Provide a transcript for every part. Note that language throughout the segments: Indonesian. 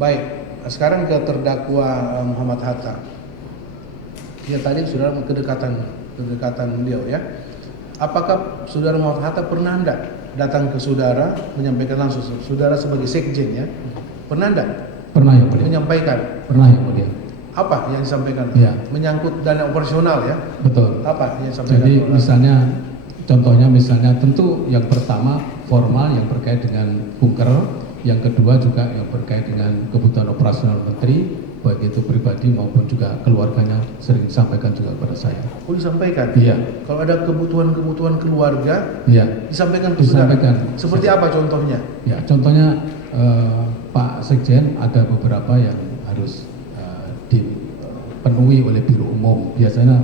Baik, sekarang ke terdakwa Muhammad Hatta. Ya tadi saudara kedekatan beliau ya. Apakah saudara Muhammad Hatta pernah enggak datang ke saudara menyampaikan langsung, saudara sebagai sekjen ya, pernah enggak? Pernah ya mulia. Menyampaikan? Pernah ya mulia. Apa yang disampaikan? Ya. Menyangkut dana operasional ya? Betul. Apa yang disampaikan? Jadi misalnya, contohnya misalnya tentu yang pertama formal yang terkait dengan bunker, yang kedua juga yang terkait dengan kebutuhan operasional menteri, baik itu pribadi maupun juga keluarganya sering disampaikan juga kepada saya. Oh disampaikan? Iya. Kalau ada kebutuhan keluarga, Iya. disampaikan ke saudara? Disampaikan. Seperti apa contohnya? Ya, contohnya Pak Sekjen ada beberapa yang harus dipenuhi oleh Biro Umum. Biasanya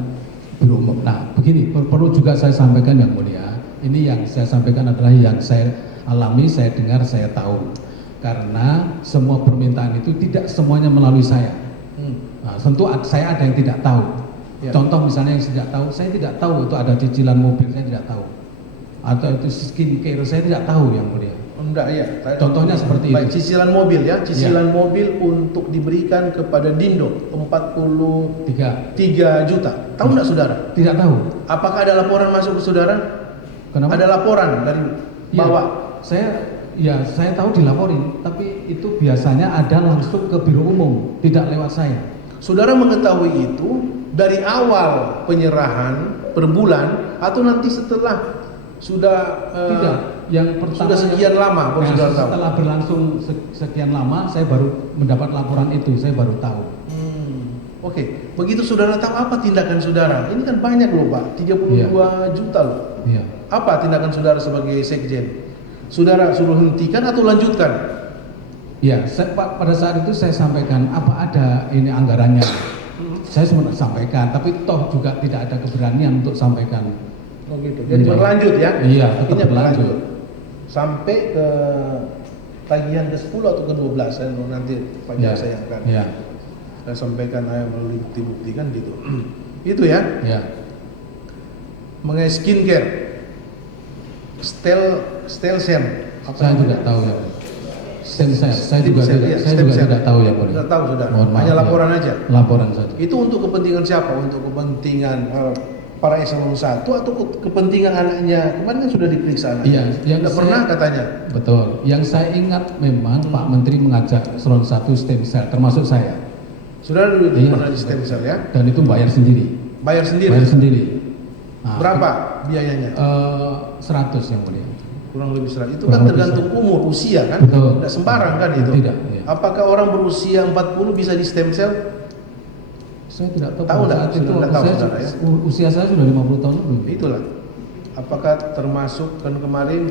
Biro Umum. Nah, begini, perlu juga saya sampaikan yang mulia. Ini yang saya sampaikan adalah yang saya alami, saya dengar, saya tahu. Karena semua permintaan itu tidak semuanya melalui saya. Nah, tentu saya ada yang tidak tahu. Ya. Contoh misalnya yang tidak tahu, saya tidak tahu itu ada cicilan mobil, saya tidak tahu. Atau itu skincare, saya tidak tahu yang mulia. Enggak ya. Contohnya seperti baik, itu. cicilan mobil ya, cicilan mobil untuk diberikan kepada Dindo 43 juta. Tahu enggak saudara? Tidak tahu. Apakah ada laporan masuk ke saudara? Kenapa? Ada laporan dari bawah. Saya tahu dilaporin, tapi itu biasanya ada langsung ke Biro Umum, tidak lewat saya. Saudara mengetahui itu dari awal penyerahan per bulan atau nanti setelah sudah Tidak, yang pertama sudah sekian lama baru saudara tahu? Setelah berlangsung sekian lama, saya baru mendapat laporan itu, saya baru tahu. Oke, begitu saudara tahu apa tindakan saudara? Ini kan banyak loh Pak, 32 juta loh. Iya. Apa tindakan saudara sebagai sekjen? Saudara suruh hentikan atau lanjutkan? Ya, pada saat itu saya sampaikan apa ada ini anggarannya. Saya sebenarnya sampaikan, tapi toh juga tidak ada keberanian untuk sampaikan. Oh gitu. Jadi berlanjut ya? Iya, tetap Ini berlanjut. Sampai ke tagihan ke-10 atau ke-12 saya nanti pajak saya akan. Iya. Saya sampaikan melalui bukti-bukti kan gitu. Itu ya. Iya. Mengenai skincare. Stelsen. Saya tidak tahu ya. Saya juga tidak tahu ya, Pak. Tidak tahu sudah. Mohon maaf, Hanya laporan aja. Laporan saja. Itu untuk kepentingan siapa? Untuk kepentingan para eselon 1 atau kepentingan anaknya? Kemarin kan sudah diperiksa anaknya. Iya, yang tidak pernah katanya. Betul. Yang saya ingat memang Pak Menteri mengajak eselon 1 stem cell, termasuk saya. Sudah dulu Iya. pernah di stem cell ya? Dan itu bayar sendiri. Bayar sendiri. Bayar sendiri. Nah, Berapa biayanya? 100 yang mulia. Kurang lebih 100. Itu Kurang kan lebih tergantung umur, usia kan? Betul. Tidak sembarang kan itu? Tidak. Iya. Apakah orang berusia 40 bisa di stem cell? Saya tidak tahu. Tahu pada enggak? saat itu Sudah tahu, saya, saudara, ya? usia saya sudah 50 tahun lebih. Itulah. Apakah termasuk kan kemarin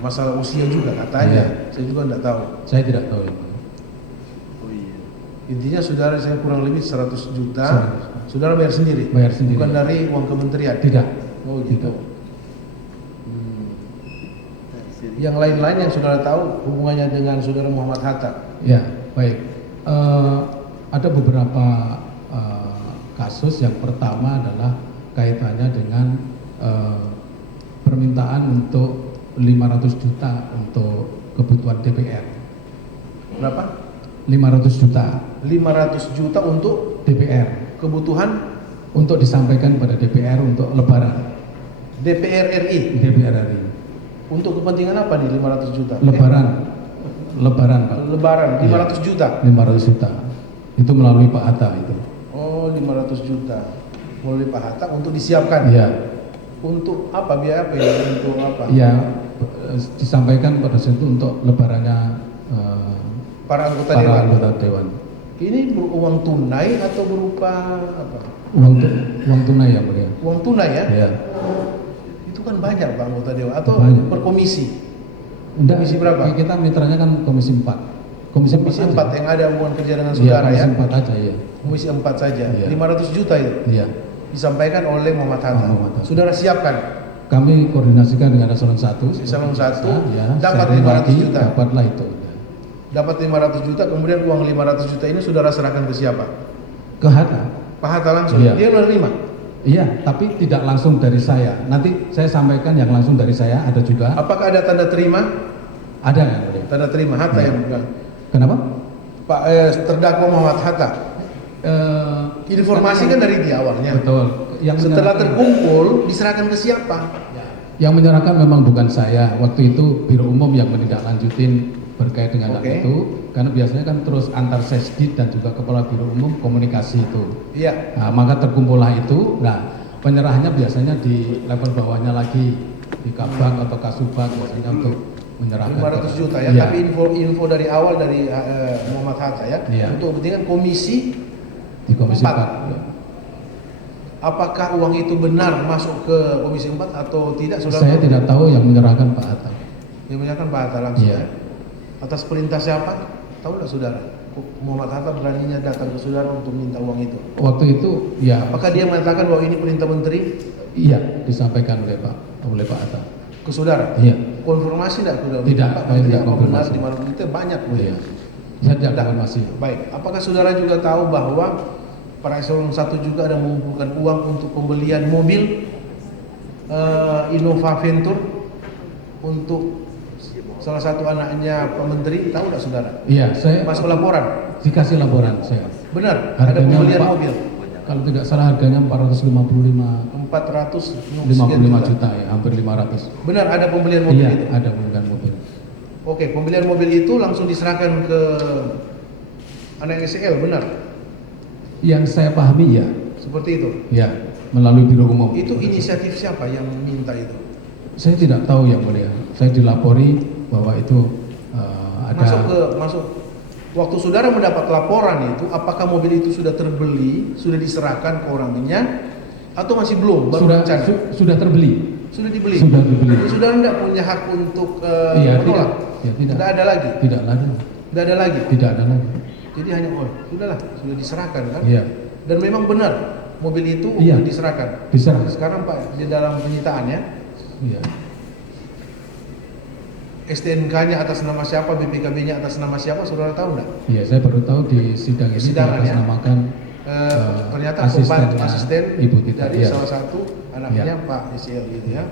masalah usia juga katanya? Iya. Saya juga tidak tahu. Saya tidak tahu ya. Oh iya. Intinya saudara saya kurang lebih 100 juta. 100. Saudara bayar sendiri? Bayar sendiri. Bukan dari uang kementerian? Tidak. Oh gitu. Tidak. Yang lain-lain yang saudara tahu hubungannya dengan saudara Muhammad Hatta? Ya, baik. Ada beberapa kasus. Yang pertama adalah kaitannya dengan permintaan untuk 500 juta untuk kebutuhan DPR. Berapa? 500 juta 500 juta untuk DPR kebutuhan untuk disampaikan pada DPR untuk lebaran. DPR RI. DPR RI. Untuk kepentingan apa nih 500 juta? Lebaran. Lebaran, Pak. Lebaran 500 juta. 500 juta. Itu melalui Pak Hatta itu. Oh, 500 juta. Melalui Pak Hatta untuk disiapkan. Iya. Untuk apa? Biaya apa ya? Untuk apa? Iya, disampaikan pada saat itu untuk lebarannya Para anggota para dewan. anggota dewan. Ini beruang tunai atau berupa apa? Uang tunai ya, mulia. Uang tunai ya? Iya. Itu kan banyak Pak anggota dewan atau Banyak. per komisi? Enggak, Komisi berapa? Kita mitranya kan komisi 4. Komisi 4 Komisi aja. 4 yang ada hubungan kerja dengan Iya, saudara ya? komisi 4 aja ya. Komisi 4 saja. Iya. 500 juta itu Iya. disampaikan oleh Muhammad Hatta. Muhammad Hatta. Saudara siapkan. Kami koordinasikan dengan eselon 1. Eselon 1, ya, dapat sharing 500 lagi, juta. Dapatlah itu. Dapat 500 juta, kemudian uang 500 juta ini saudara serahkan ke siapa? Ke Hatta. Pak Hatta langsung. Iya. Dia menerima. Iya, tapi tidak langsung dari saya. Nanti saya sampaikan yang langsung dari saya ada juga. Apakah ada tanda terima? Ada yang mulia. Tanda terima Hatta Iya. yang pegang. Kenapa? Pak terdakwa Muhammad Hatta. Informasi kan dari di awalnya. Betul. Setelah terkumpul diserahkan ke siapa? Yang menyerahkan memang bukan saya. Waktu itu Biro Umum yang menindaklanjutin berkait dengan hal Oke. itu. Karena biasanya kan terus antar Sesdit dan juga Kepala Biro Umum komunikasi itu. Iya. Nah, maka terkumpullah itu. Nah, penyerahannya biasanya di level bawahnya lagi di Kabak atau Kasubag biasanya untuk menyerahkan 500 juta ya, Iya. tapi info dari awal dari Muhammad Hatta ya, Iya. untuk kepentingan komisi di Komisi 4. 4. Apakah uang itu benar masuk ke komisi 4 atau tidak? Saudara Saya tahu? tidak tahu yang menyerahkan Pak Hatta. Yang menyatakan Pak Hatta langsung Iya. ya. Atas perintah siapa? Tahu nggak saudara? Muhammad Hatta beraninya datang ke saudara untuk minta uang itu. Waktu itu ya Apakah dia mengatakan bahwa ini perintah menteri iya disampaikan oleh Pak Hatta. ke saudara? Iya. Konfirmasi tidak saudara? Tidak, Pak, saya menteri tidak apa benar konfirmasi. di mana itu banyak. Bu. Iya. Saya tidak Tidak. konfirmasi. Baik, apakah saudara juga tahu bahwa para eselon 1 juga ada mengumpulkan uang untuk pembelian mobil Innova Venture untuk salah satu anaknya Pak Menteri, tahu nggak saudara? Iya, saya Masuk laporan, dikasih laporan saya. benar, ada Harganya pembelian Pak, mobil kalau tidak salah harganya 455 400 juta ya, hampir 500. Benar ada pembelian mobil Iya, itu. ada pembelian mobil. Oke, pembelian mobil itu langsung diserahkan ke anak SL, benar? Yang saya pahami ya, Seperti itu. ya melalui Biro Umum. Itu inisiatif siapa yang minta itu? Saya tidak tahu yang mulia. Saya dilapori bahwa itu ada. Masuk waktu saudara mendapat laporan itu, apakah mobil itu sudah terbeli, sudah diserahkan ke orangnya, atau masih belum? Baru sudah rencana? sudah terbeli. Sudah dibeli. Sudah dibeli. Jadi saudara tidak punya hak untuk Iya, menolak. tidak. Ya, tidak. Tidak ada lagi. Tidak ada. Tidak ada lagi. Tidak ada lagi. Jadi hanya sudahlah, sudah diserahkan kan? Iya. Dan memang benar mobil itu Iya. diserahkan. Diserah. Sekarang Pak di dalam penyitaannya Iya. STNK-nya atas nama siapa, BPKB-nya atas nama siapa, saudara tahu nggak? Iya, saya baru tahu di sidang ini Persidangan, ya? diatasnamakan Ternyata asistennya pembantu asisten Ibu Tita. dari Iya. salah satu anaknya Iya. Pak SL gitu ya.